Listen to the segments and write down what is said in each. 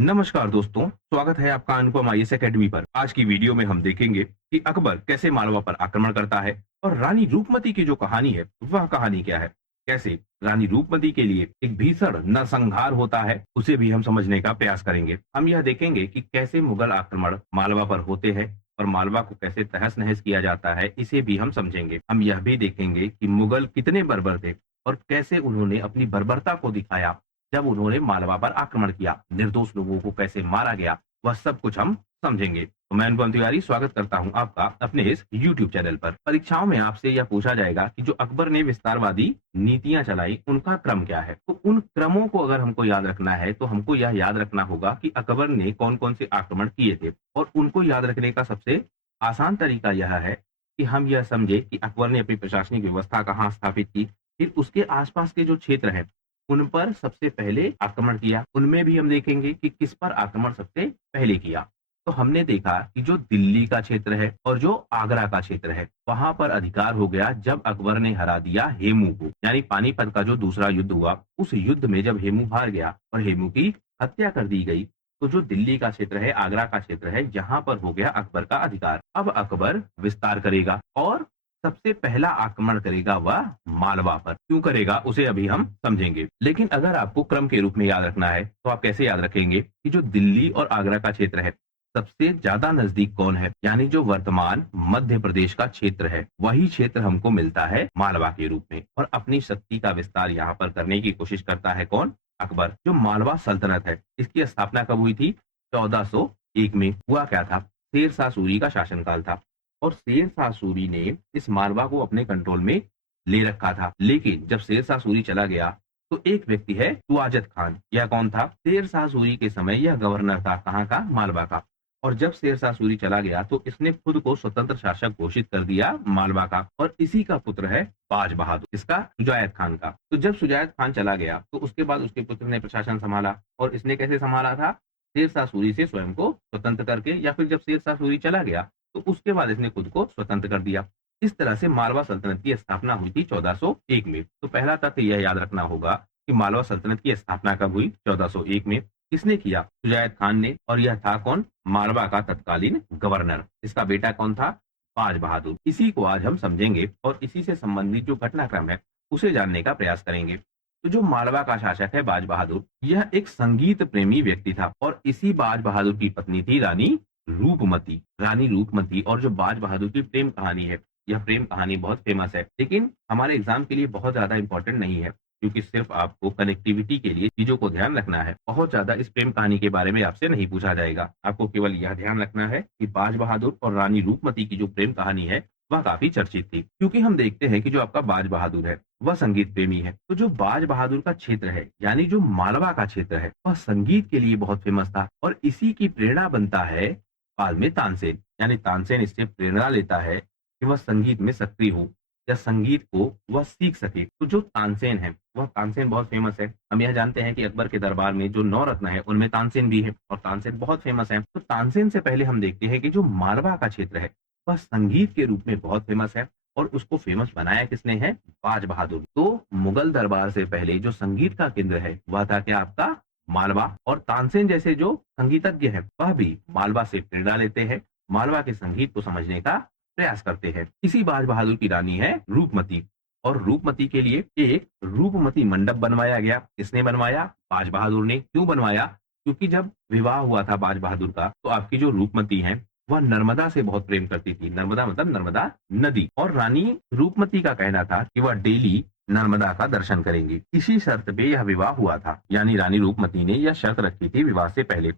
नमस्कार दोस्तों, स्वागत है आपका अनुपम आईएएस एकेडमी पर। आज की वीडियो में हम देखेंगे कि अकबर कैसे मालवा पर आक्रमण करता है और रानी रूपमती की जो कहानी है, वह कहानी क्या है। कैसे रानी रूपमती के लिए एक भीषण नरसंहार होता है, उसे भी हम समझने का प्रयास करेंगे। हम यह देखेंगे कि कैसे मुगल आक्रमण मालवा पर होते हैं और मालवा को कैसे तहस-नहस किया जाता है, इसे भी हम समझेंगे। हम यह भी देखेंगे कि मुगल कितने बर्बर थे और कैसे उन्होंने अपनी बर्बरता को दिखाया जब उन्होंने मालवा पर आक्रमण किया, निर्दोष लोगों को कैसे मारा गया, वह सब कुछ हम समझेंगे। तो मैं अनुपम तिवारी स्वागत करता हूं आपका अपने इस YouTube चैनल पर। परीक्षाओं में आपसे यह पूछा जाएगा कि जो अकबर ने विस्तारवादी नीतियां चलाई, उनका क्रम क्या है? तो उन क्रमों को अगर हमको याद रखना है, तो हमको यह याद रखना होगा कि अकबर ने कौन-कौन से आक्रमण किए थे और उनको याद रखने का सबसे आसान तरीका यह है कि हम यह समझे कि अकबर ने अपनी प्रशासनिक व्यवस्था कहाँ स्थापित की, फिर उसके आसपास के जो क्षेत्र हैं उन पर सबसे पहले आक्रमण किया। उनमें भी हम देखेंगे कि किस पर आक्रमण सबसे पहले किया। तो हमने देखा कि जो दिल्ली का क्षेत्र है और जो आगरा का क्षेत्र है, वहां पर अधिकार हो गया जब अकबर ने हरा दिया हेमू को। यानी पानीपत का जो दूसरा युद्ध हुआ, उस युद्ध में जब हेमू हार गया और हेमू की हत्या कर दी गई, तो जो दिल्ली का क्षेत्र है, आगरा का क्षेत्र है, यहाँ पर हो गया अकबर का अधिकार। अब अकबर विस्तार करेगा और सबसे पहला आक्रमण करेगा वह मालवा पर। क्यों करेगा उसे अभी हम समझेंगे। लेकिन अगर आपको क्रम के रूप में याद रखना है, तो आप कैसे याद रखेंगे कि जो दिल्ली और आगरा का क्षेत्र है, सबसे ज्यादा नजदीक कौन है? यानी जो वर्तमान मध्य प्रदेश का क्षेत्र है, वही क्षेत्र हमको मिलता है मालवा के रूप में। और अपनी शक्ति का विस्तार यहाँ पर करने की कोशिश करता है कौन? अकबर। जो मालवा सल्तनत है, इसकी स्थापना कब हुई थी? 1401 में। हुआ क्या था? शेर शाह सूरी का शासनकाल था और शेर शाह सूरी ने इस मालवा को अपने कंट्रोल में ले रखा था। लेकिन जब शेर शाह सूरी चला गया, तो एक व्यक्ति है तुआजत खान। यह कौन था? शेर शाह सूरी के समय यह गवर्नर था। कहाँ का? मालवा का। और जब शेर शाह सूरी चला गया, तो इसने खुद को स्वतंत्र शासक घोषित कर दिया मालवा का। और इसी का पुत्र है बाज बहादुर। इसका? सुजायत खान का। तो जब सुजायत खान चला गया, तो उसके बाद उसके पुत्र ने प्रशासन संभाला। और इसने कैसे संभाला था? शेर शाह सूरी से स्वयं को स्वतंत्र करके, या फिर जब शेर शाह सूरी चला गया, तो उसके बाद इसने खुद को स्वतंत्र कर दिया। इस तरह से मालवा सल्तनत की स्थापना हुई थी 1401 में। तो पहला तथ्य यह याद रखना होगा कि मालवा सल्तनत की स्थापना कब हुई? 1401 में। किसने किया? सुजायत खान ने। और यह था कौन? मालवा का तत्कालीन गवर्नर। इसका बेटा कौन था? बाज बहादुर। इसी को आज हम समझेंगे और इसी से संबंधित जो घटनाक्रम है, उसे जानने का प्रयास करेंगे। तो जो मालवा का शासक है बाज बहादुर, यह एक संगीत प्रेमी व्यक्ति था और इसी बाज बहादुर की पत्नी थी रानी रूपमती। रानी रूपमती और जो बाज बहादुर की प्रेम कहानी है, यह प्रेम कहानी बहुत फेमस है, लेकिन हमारे एग्जाम के लिए बहुत ज्यादा इंपॉर्टेंट नहीं है, क्योंकि सिर्फ आपको कनेक्टिविटी के लिए चीजों को ध्यान रखना है। बहुत ज्यादा इस प्रेम कहानी के बारे में आपसे नहीं पूछा जाएगा। आपको केवल यह ध्यान रखना है कि बाज बहादुर और रानी रूपमती की जो प्रेम कहानी है, वह काफी चर्चित थी। क्योंकि हम देखते हैं कि जो आपका बाज बहादुर है, वह संगीत प्रेमी है। तो जो बाज बहादुर का क्षेत्र है, यानी जो मालवा का क्षेत्र है, वह संगीत के लिए बहुत फेमस था। और इसी की प्रेरणा बनता है बाद में तानसेन। यानी तानसेन इससे प्रेरणा लेता है कि वह संगीत में सक्रिय हो या संगीत को वह सीख सके। तो जो तानसेन है, वह तानसेन बहुत फेमस है। हम यह जानते हैं कि अकबर के दरबार में जो 9 रत्न है, उनमें तानसेन भी है और तानसेन बहुत फेमस है। तो तानसेन से पहले हम देखते हैं कि जो मालवा का क्षेत्र है, वह संगीत के रूप में बहुत फेमस है। और उसको फेमस बनाया किसने है? बाज बहादुर। तो मुगल दरबार से पहले जो संगीत का केंद्र है, वह था क्या? आपका मालवा। और तानसेन जैसे जो संगीतज्ञ है, वह भी मालवा से प्रेरणा लेते हैं, मालवा के संगीत को समझने का प्रयास करते हैं। इसी बाज बहादुर की रानी है रूपमती। और रूपमती के लिए एक रूपमती मंडप बनवाया गया। किसने बनवाया? बाज बहादुर ने। क्यों बनवाया? क्योंकि जब विवाह हुआ था बाज बहादुर का, तो आपकी जो रूपमती है, वह नर्मदा से बहुत प्रेम करती थी। नर्मदा मतलब नर्मदा नदी। और रानी रूपमती का कहना था कि वह डेली नर्मदा का दर्शन करेंगी। इसी शर्त पे यह विवाह हुआ था। यानी रानी रूपमती ने यह शर्त रखी थी विवाह से पहले।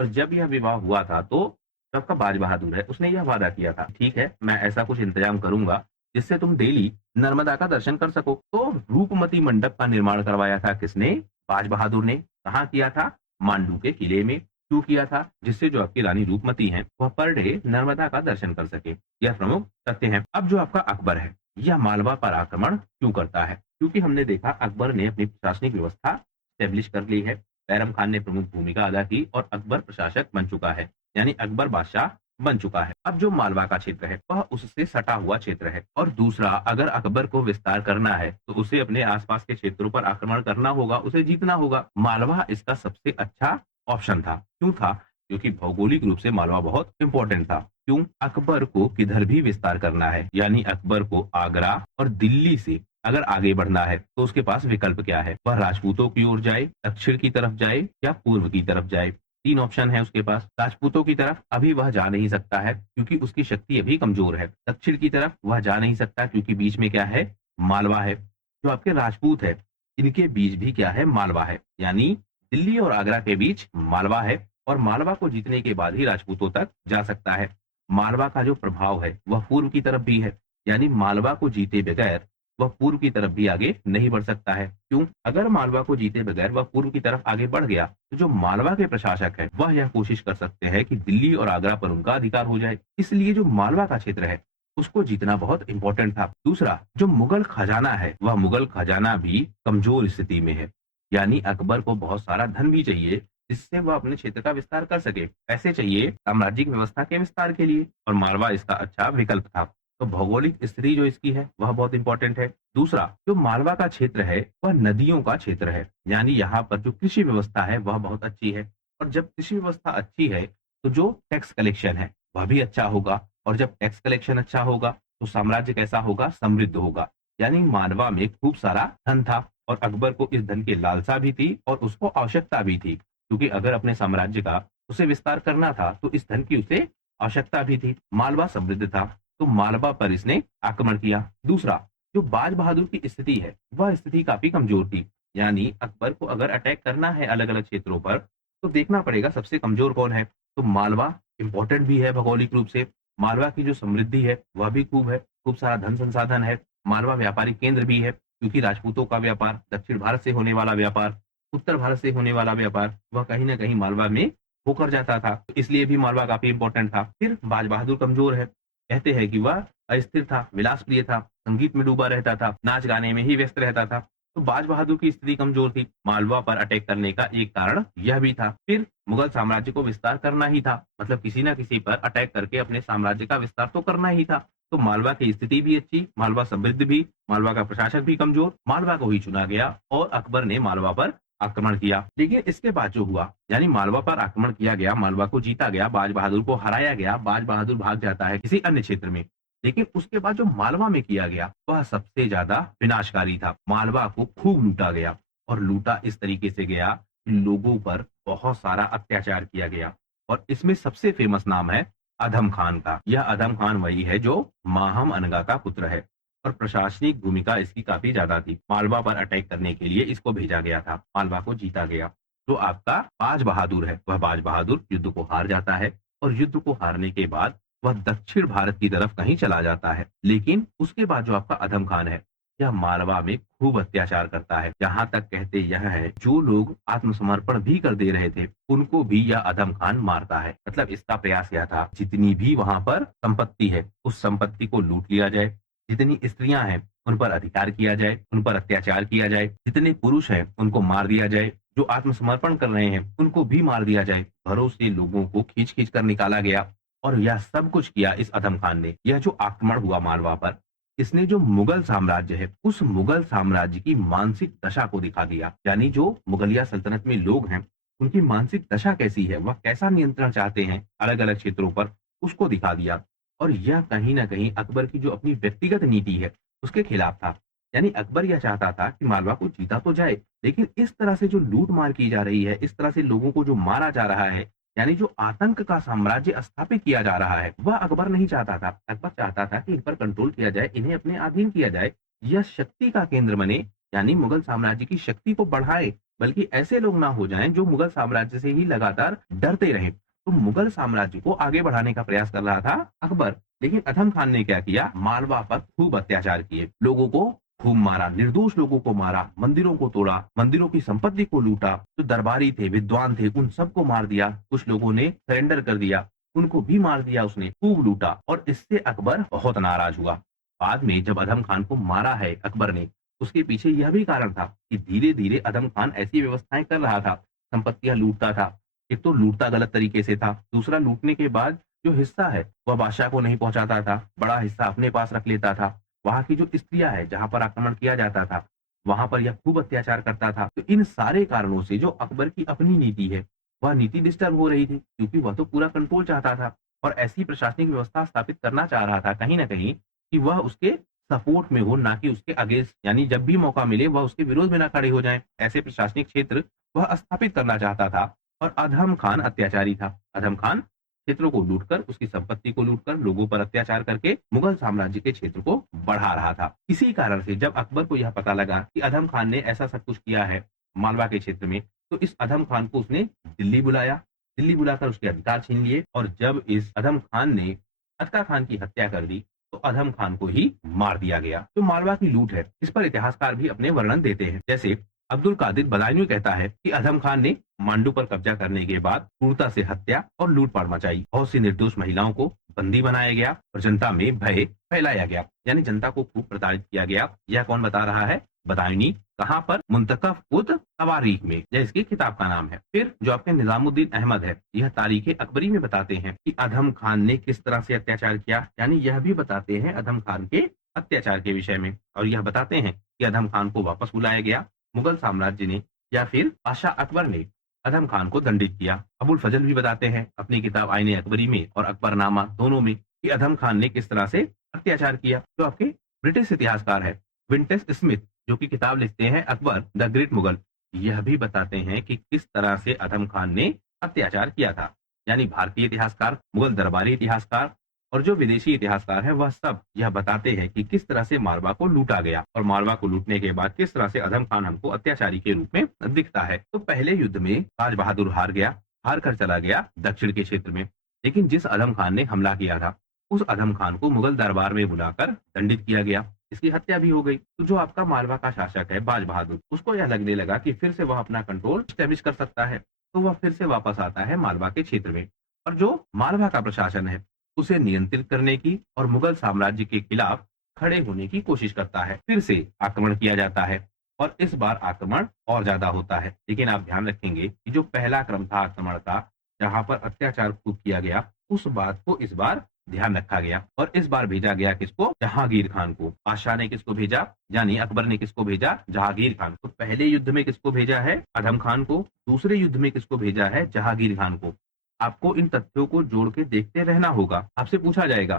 और जब यह विवाह हुआ था, तो आपका बाज बहादुर है, उसने यह वादा किया था, ठीक है, मैं ऐसा कुछ इंतजाम करूंगा जिससे तुम डेली नर्मदा का दर्शन कर सको। तो रूपमती मंडप का निर्माण करवाया था किसने? बाज बहादुर ने। कहाँ किया था? मांडू के किले में। क्यों किया था? जिससे जो आपकी रानी रूपमती है, वह पर डे नर्मदा का दर्शन कर सके। यह प्रमुख तथ्य है। अब जो आपका अकबर है, यह मालवा पर आक्रमण क्यों करता है? क्योंकि हमने देखा अकबर ने अपनी प्रशासनिक व्यवस्था स्टेब्लिश कर ली है, बैरम खान ने प्रमुख भूमिका अदा की और अकबर प्रशासक बन चुका है। यानी अकबर बादशाह बन चुका है। अब जो मालवा का क्षेत्र है, वह उससे सटा हुआ क्षेत्र है। और दूसरा, अगर अकबर को विस्तार करना है, तो उसे अपने आसपास के क्षेत्रों पर आक्रमण करना होगा, उसे जीतना होगा। मालवा इसका सबसे अच्छा ऑप्शन था। क्यों था? क्योंकि भौगोलिक रूप से मालवा बहुत इंपॉर्टेंट था। क्यों? अकबर को किधर भी विस्तार करना है, यानी अकबर को आगरा और दिल्ली से अगर आगे बढ़ना है तो उसके पास विकल्प क्या है? वह राजपूतों की ओर जाए, दक्षिण की तरफ जाए या पूर्व की तरफ जाए। 3 ऑप्शन है उसके पास। राजपूतों की तरफ अभी वह जा नहीं सकता है क्योंकि उसकी शक्ति अभी कमजोर है। दक्षिण की तरफ वह जा नहीं सकता क्योंकि बीच में क्या है? मालवा है। जो आपके राजपूत है, इनके बीच भी क्या है? मालवा है। यानी दिल्ली और आगरा के बीच मालवा है और मालवा को जीतने के बाद ही राजपूतों तक जा सकता है। मालवा का जो प्रभाव है वह पूर्व की तरफ भी है, यानी मालवा को जीते बगैर वह पूर्व की तरफ भी आगे नहीं बढ़ सकता है। क्यों? अगर मालवा को जीते बगैर वह पूर्व की तरफ आगे बढ़ गया तो जो मालवा के प्रशासक है वह यह कोशिश कर सकते हैं कि दिल्ली और आगरा पर उनका अधिकार हो जाए। इसलिए जो मालवा का क्षेत्र है उसको जीतना बहुत इंपॉर्टेंट था। दूसरा, जो मुगल खजाना है वह मुगल खजाना भी कमजोर स्थिति में है, यानी अकबर को बहुत सारा धन भी चाहिए जिससे वह अपने क्षेत्र का विस्तार कर सके। पैसे चाहिए साम्राज्यिक व्यवस्था के विस्तार के लिए और मालवा इसका अच्छा विकल्प था। तो भौगोलिक स्थिति जो इसकी है वह बहुत इंपॉर्टेंट है। दूसरा, जो मालवा का क्षेत्र है वह नदियों का क्षेत्र है, यानी यहाँ पर जो कृषि व्यवस्था है वह बहुत अच्छी है और जब कृषि व्यवस्था अच्छी है तो जो टैक्स कलेक्शन है वह भी अच्छा होगा और जब टैक्स कलेक्शन अच्छा होगा तो साम्राज्य कैसा होगा? समृद्ध होगा। यानी मालवा में खूब सारा धन था और अकबर को इस धन की लालसा भी थी और उसको आवश्यकता भी थी, क्योंकि अगर अपने साम्राज्य का उसे विस्तार करना था तो इस धन की उसे आवश्यकता भी थी। मालवा समृद्ध था तो मालवा पर इसने आक्रमण किया। दूसरा, जो बाज बहादुर की स्थिति है वह स्थिति काफी कमजोर थी, यानी अकबर को अगर अटैक करना है अलग अलग क्षेत्रों पर तो देखना पड़ेगा सबसे कमजोर कौन है। तो मालवा इंपॉर्टेंट भी है भौगोलिक रूप से, मालवा की जो समृद्धि है वह भी खूब है, खूब सारा धन संसाधन है। मालवा व्यापारिक केंद्र भी है क्योंकि राजपूतों का व्यापार, दक्षिण भारत से होने वाला व्यापार, उत्तर भारत से होने वाला व्यापार वह कहीं ना कहीं मालवा में होकर जाता था, तो इसलिए भी मालवा काफी इंपॉर्टेंट था। फिर बाज बहादुर कमजोर है, कहते हैं कि वह अस्थिर था, विलास प्रिय था, संगीत में डूबा रहता था, नाच गाने में ही व्यस्त रहता था। तो बाज बहादुर की स्थिति कमजोर थी। मालवा पर अटैक करने का एक कारण यह भी था। फिर मुगल साम्राज्य को विस्तार करना ही था, मतलब किसी ना किसी पर अटैक करके अपने साम्राज्य का विस्तार तो करना ही था। तो मालवा की स्थिति भी अच्छी, मालवा समृद्ध भी, मालवा का प्रशासक भी कमजोर, मालवा को ही चुना गया और अकबर ने मालवा पर आक्रमण किया। लेकिन इसके बाद जो हुआ, यानी मालवा पर आक्रमण किया गया, मालवा को जीता गया, बाज बहादुर को हराया गया, बाज बहादुर भाग जाता है किसी अन्य क्षेत्र में। लेकिन उसके बाद जो मालवा में किया गया वह सबसे ज्यादा विनाशकारी था। मालवा को खूब लूटा गया और लूटा इस तरीके से गया कि लोगों पर बहुत सारा अत्याचार किया गया और इसमें सबसे फेमस नाम है अधम खान का। यह अधम खान वही है जो माहम अनगा का पुत्र है और प्रशासनिक भूमिका इसकी काफी ज्यादा थी। मालवा पर अटैक करने के लिए इसको भेजा गया था, मालवा को जीता गया। जो आपका बाज बहादुर है वह बाज बहादुर युद्ध को हार जाता है और युद्ध को हारने के बाद वह दक्षिण भारत की तरफ कहीं चला जाता है। लेकिन उसके बाद जो आपका अधम खान है यह मालवा में खूब अत्याचार करता है। यहाँ तक कहते यह है जो लोग आत्मसमर्पण भी कर दे रहे थे उनको भी यह अधम खान मारता है। मतलब इसका प्रयास यह था जितनी भी वहां पर संपत्ति है उस संपत्ति को लूट लिया जाए, जितनी स्त्रियां हैं उन पर अधिकार किया जाए, उन पर अत्याचार किया जाए, जितने पुरुष हैं उनको मार दिया जाए, जो आत्मसमर्पण कर रहे हैं उनको भी मार दिया जाए। घरों से लोगों को खींच खींच कर निकाला गया और यह सब कुछ किया इस अधम खान ने। यह जो आक्रमण हुआ मालवा पर, इसने जो मुगल साम्राज्य है उस मुगल साम्राज्य की मानसिक दशा को दिखा दिया। यानी जो मुगलिया सल्तनत में लोग हैं उनकी मानसिक दशा कैसी है, वह कैसा नियंत्रण चाहते हैं अलग अलग क्षेत्रों पर, उसको दिखा दिया। और यह कहीं ना कहीं अकबर की जो अपनी व्यक्तिगत नीति है उसके खिलाफ था। यानी अकबर यह चाहता था कि मालवा को जीता तो जाए, लेकिन इस तरह से जो लूट मार की जा रही है, इस तरह से लोगों को जो मारा जा रहा है, यानी जो आतंक का साम्राज्य स्थापित किया जा रहा है, वह अकबर नहीं चाहता था। अकबर चाहता था कि इन पर कंट्रोल किया जाए, इन्हें अपने अधीन किया जाए, यह शक्ति का केंद्र बने, यानी मुगल साम्राज्य की शक्ति को बढ़ाए, बल्कि ऐसे लोग ना हो जाएं जो मुगल साम्राज्य से ही लगातार डरते रहें। तो मुगल साम्राज्य को आगे बढ़ाने का प्रयास कर रहा था अकबर। लेकिन अधम खान ने क्या किया, मालवा पर खूब अत्याचार किए, लोगों को खूब मारा, निर्दोष लोगों को मारा, मंदिरों को तोड़ा, मंदिरों की संपत्ति को लूटा, जो दरबारी थे, विद्वान थे, उन सबको मार दिया। कुछ लोगों ने सरेंडर कर दिया, उनको भी मार दिया उसने, खूब लूटा और इससे अकबर बहुत नाराज हुआ। बाद में जब अधम खान को मारा है अकबर ने, उसके पीछे यह भी कारण था कि धीरे धीरे अधम खान ऐसी व्यवस्थाएं कर रहा था, संपत्तियां लूटता था। एक तो लूटता गलत तरीके से था, दूसरा लूटने के बाद जो हिस्सा है वह बादशाह को नहीं पहुंचाता था, बड़ा हिस्सा अपने पास रख लेता था। वहां की जो स्त्रियां है जहां पर आक्रमण किया जाता था वहां पर यह खूब अत्याचार करता था। तो इन सारे कारणों से जो अकबर की अपनी नीति है वह नीति डिस्टर्ब हो रही थी, क्योंकि वह तो पूरा कंट्रोल चाहता था और ऐसी प्रशासनिक व्यवस्था स्थापित करना चाह रहा था कहीं न कहीं कि वह उसके सपोर्ट में हो, ना कि उसके अगेंस्ट, यानी जब भी मौका मिले वह उसके विरोध में ना खड़े हो जाएँ। ऐसे प्रशासनिक क्षेत्र वह स्थापित करना चाहता था और अधम खान अत्याचारी था। अधम खान क्षेत्रों को लूटकर, उसकी संपत्ति को लूटकर, लोगों पर अत्याचार करके मुगल साम्राज्य के क्षेत्र को बढ़ा रहा था। इसी कारण से जब अकबर को यह पता लगा कि अधम खान ने ऐसा सब कुछ किया है मालवा के क्षेत्र में, तो इस अधम खान को उसने दिल्ली बुलाया। दिल्ली बुलाकर उसके अधिकार छीन लिए और जब इस अधम खान ने अतका खान की हत्या कर दी, तो अधम खान को ही मार दिया गया। तो मालवा की लूट है, इस पर इतिहासकार भी अपने वर्णन देते हैं। जैसे अब्दुल कादिर बदायूं कहता है कि अधम खान ने मांडू पर कब्जा करने के बाद क्रूरता से हत्या और लूटपाट मचाई। बहुत सी निर्दोष महिलाओं को बंदी बनाया गया और जनता में भय फैलाया गया, यानी जनता को खूब प्रताड़ित किया गया। यह कौन बता रहा है? बदायूनी। कहाँ पर? मुंतखब उद तवारीख में, यह इसकी किताब का नाम है। फिर जो आपके निजामुद्दीन अहमद है, यह तारीख अकबरी में बताते हैं कि अधम खान ने किस तरह से अत्याचार किया, यानी यह भी बताते हैं अधम खान के अत्याचार के विषय में। और यह बताते हैं कि अधम खान को वापस बुलाया गया, मुगल साम्राज्य ने या फिर बादशाह अकबर ने अधम खान को दंडित किया। अबुल फजल भी बताते हैं अपनी किताब आईने अकबरी में और अकबरनामा दोनों में कि अधम खान ने किस तरह से अत्याचार किया। जो आपके ब्रिटिश इतिहासकार है विंटेस स्मिथ, जो कि किताब लिखते हैं अकबर द ग्रेट मुगल, यह भी बताते हैं कि किस तरह से अधम खान ने अत्याचार किया था। यानी भारतीय इतिहासकार, मुगल दरबारी इतिहासकार और जो विदेशी इतिहासकार है, वह सब यह बताते हैं कि किस तरह से मारवा को लूटा गया और मारवा को लूटने के बाद किस तरह से अधम खान हमको अत्याचारी के रूप में दिखता है। तो पहले युद्ध में बाज बहादुर हार गया, हार कर चला गया दक्षिण के क्षेत्र में, लेकिन जिस अधम खान ने हमला किया था, उस अधम खान को मुगल दरबार में बुलाकर दंडित किया गया, इसकी हत्या भी हो गई। तो जो आपका मालवा का शासक है बाज बहादुर, उसको यह लगने लगा कि फिर से वह अपना कंट्रोल स्टेब्लिश कर सकता है, तो वह फिर से वापस आता है मालवा के क्षेत्र में और जो मालवा का प्रशासन है उसे नियंत्रित करने की और मुगल साम्राज्य के खिलाफ खड़े होने की कोशिश करता है। फिर से आक्रमण किया जाता है और इस बार आक्रमण और ज्यादा होता है। लेकिन आप ध्यान रखेंगे कि जो पहला क्रम था आक्रमण का, जहां पर अत्याचार खूब किया गया, उस बात को इस बार ध्यान रखा गया और इस बार भेजा गया किसको? जहांगीर खान को। बादशाह ने किसको भेजा? यानी अकबर ने किसको भेजा? जहांगीर खान। तो पहले युद्ध में किसको भेजा है? अधम खान को। दूसरे युद्ध में किसको भेजा है? जहांगीर खान को। आपको इन तथ्यों को जोड़ के देखते रहना होगा। आपसे पूछा जाएगा,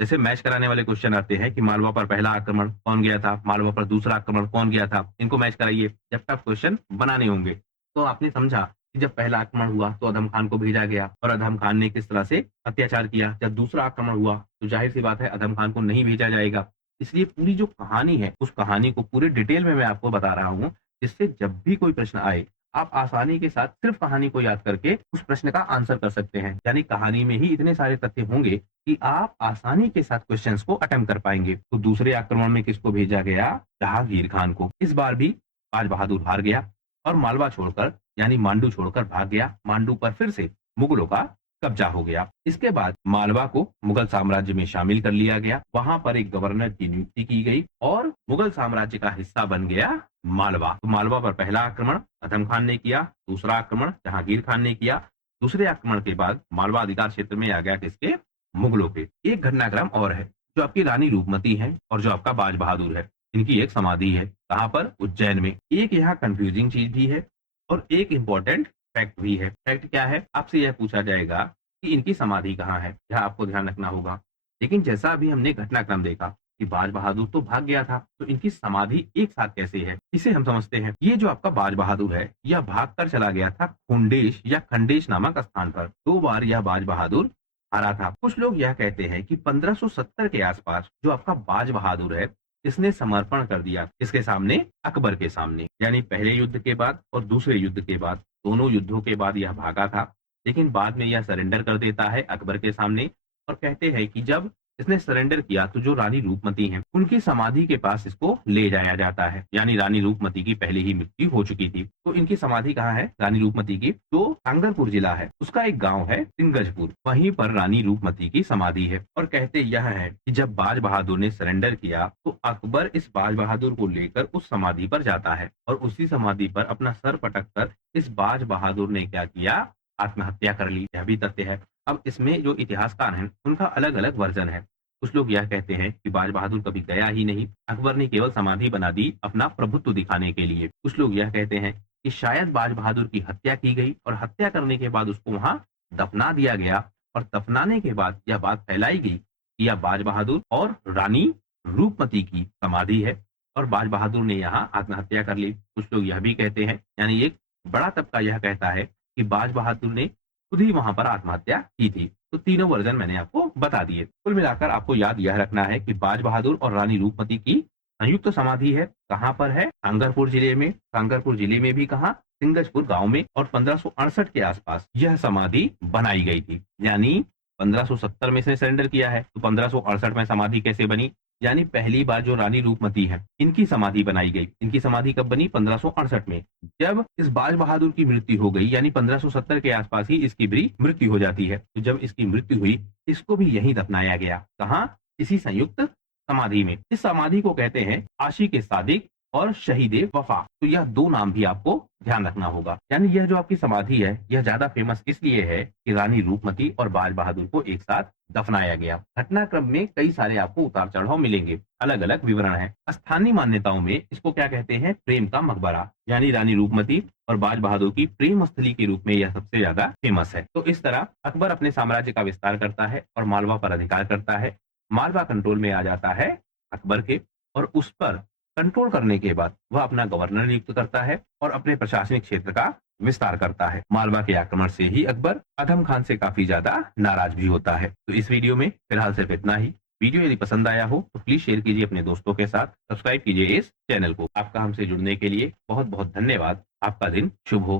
जैसे मैच कराने वाले क्वेश्चन आते हैं कि मालवा पर पहला आक्रमण कौन गया था, मालवा पर दूसरा आक्रमण कौन गया था, इनको मैच कराइए। जब टफ क्वेश्चन बनाने होंगे तो आपने समझा कि जब पहला आक्रमण हुआ तो अधम खान को भेजा गया और अधम खान ने किस तरह से अत्याचार किया। जब दूसरा आक्रमण हुआ तो जाहिर सी बात है अधम खान को नहीं भेजा जाएगा। इसलिए पूरी जो कहानी है, उस कहानी को पूरे डिटेल में मैं आपको बता रहा हूँ, जिससे जब भी कोई प्रश्न आए आप आसानी के साथ सिर्फ कहानी को याद करके उस प्रश्न का आंसर कर सकते हैं। यानी कहानी में ही इतने सारे तथ्य होंगे कि आप आसानी के साथ क्वेश्चंस को अटेम्प्ट कर पाएंगे। तो दूसरे आक्रमण में किसको भेजा गया? जहांगीर खान को। इस बार भी बाज बहादुर हार गया और मालवा छोड़कर यानी मांडू छोड़कर भाग गया। मांडू पर फिर से मुगलों का कब्जा हो गया। इसके बाद मालवा को मुगल साम्राज्य में शामिल कर लिया गया। वहां पर एक गवर्नर की नियुक्ति की गई और मुगल साम्राज्य का हिस्सा बन गया मालवा। तो मालवा पर पहला आक्रमण अधम खान ने किया, दूसरा आक्रमण जहांगीर खान ने किया। दूसरे आक्रमण के बाद मालवा अधिकार क्षेत्र में आ गया किसके? मुगलों के। एक घटनाक्रम और है, जो आपकी रानी रूपमती है और जो आपका बाज बहादुर है, इनकी एक समाधि है। कहाँ पर? उज्जैन में। एक यहाँ कंफ्यूजिंग चीज भी है और एक इंपॉर्टेंट फैक्ट भी है। फैक्ट क्या है? आपसे यह पूछा जाएगा कि इनकी समाधि कहाँ है, यह आपको ध्यान रखना होगा। लेकिन जैसा अभी हमने घटनाक्रम देखा कि बाज बहादुर तो भाग गया था, तो इनकी समाधि एक साथ कैसे है, इसे हम समझते हैं। ये जो आपका बाज बहादुर है, यह भाग कर चला गया था खुंडेश या खंडेश नामक स्थान पर। 2 बार यह बाज बहादुर हारा था। कुछ लोग यह कहते हैं कि 1570 के आसपास जो आपका बाज बहादुर है, इसने समर्पण कर दिया इसके सामने, अकबर के सामने। यानी पहले युद्ध के बाद और दूसरे युद्ध के बाद, दोनों युद्धों के बाद यह भागा था, लेकिन बाद में यह सरेंडर कर देता है अकबर के सामने और कहते हैं कि जब इसने सरेंडर किया तो जो रानी रूपमती हैं, उनकी समाधि के पास इसको ले जाया जाता है। यानी रानी रूपमती की पहले ही मृत्यु हो चुकी थी। तो इनकी समाधि कहाँ है रानी रूपमती की? जो सांगरपुर जिला है, उसका एक गांव है सिंगजपुर, वहीं पर रानी रूपमती की समाधि है। और कहते यह है कि जब बाज बहादुर ने सरेंडर किया तो अकबर इस बाज बहादुर को लेकर उस समाधि पर जाता है और उसी समाधि पर अपना सर पटक कर इस बाज बहादुर ने क्या किया? आत्महत्या कर ली। यह भी तथ्य है। अब इसमें जो इतिहासकार हैं, उनका अलग अलग वर्जन है। कुछ लोग यह कहते हैं कि बाज बहादुर कभी गया ही नहीं, अकबर ने केवल समाधि बना दी अपना प्रभुत्व दिखाने के लिए। कुछ लोग यह कहते हैं कि शायद बाज बहादुर की हत्या की गई और हत्या करने के बाद उसको वहां दफना दिया गया, और दफनाने के बाद यह बात फैलाई गई कि यह बाज बहादुर और रानी रूपमती की समाधि है और बाज बहादुर ने यहाँ आत्महत्या कर ली। कुछ लोग यह भी कहते हैं, यानी एक बड़ा तबका यह कहता है कि बाज बहादुर ने खुद ही वहां पर आत्महत्या की थी। तो तीनों वर्जन मैंने आपको बता दिए। कुल मिलाकर आपको याद यह रखना है कि बाज बहादुर और रानी रूपमती की संयुक्त समाधि है। कहाँ पर है? कांगरपुर जिले में। कांगरपुर जिले में भी कहाँ? सिंगजपुर गांव में। और 1568 के आसपास यह समाधि बनाई गई थी। यानी 1570 में इसने सरेंडर किया है, तो 1568 में समाधि कैसे बनी? यानी पहली बार जो रानी रूपमती है, इनकी समाधि बनाई गई। इनकी समाधि कब बनी? 1568 में, जब इस बाज बहादुर की मृत्यु हो गई। यानी 1570 के आसपास ही इसकी भी मृत्यु हो जाती है। तो जब इसकी मृत्यु हुई, इसको भी यहीं दफनाया गया। कहाँ? इसी संयुक्त समाधि में। इस समाधि को कहते हैं आशिक सादिक और शहीदे वफा। तो यह दो नाम भी आपको ध्यान रखना होगा। यानी यह जो आपकी समाधि है, यह ज्यादा फेमस इसलिए है कि रानी रूपमती और बाज बहादुर को एक साथ दफनाया गया। घटनाक्रम में कई सारे आपको उतार चढ़ाव मिलेंगे, अलग अलग विवरण है। स्थानीय मान्यताओं में इसको क्या कहते हैं? प्रेम का मकबरा। यानी रानी रूपमती और बाज बहादुर की प्रेम स्थली के रूप में यह सबसे ज्यादा फेमस है। तो इस तरह अकबर अपने साम्राज्य का विस्तार करता है और मालवा पर अधिकार करता है। मालवा कंट्रोल में आ जाता है अकबर के, और उस पर कंट्रोल करने के बाद वह अपना गवर्नर नियुक्त करता है और अपने प्रशासनिक क्षेत्र का विस्तार करता है। मालवा के आक्रमण से ही अकबर आदम खान से काफी ज्यादा नाराज भी होता है। तो इस वीडियो में फिलहाल सिर्फ इतना ही। वीडियो यदि पसंद आया हो तो प्लीज शेयर कीजिए अपने दोस्तों के साथ, सब्सक्राइब कीजिए इस चैनल को। आपका हमसे जुड़ने के लिए बहुत बहुत धन्यवाद। आपका दिन शुभ हो।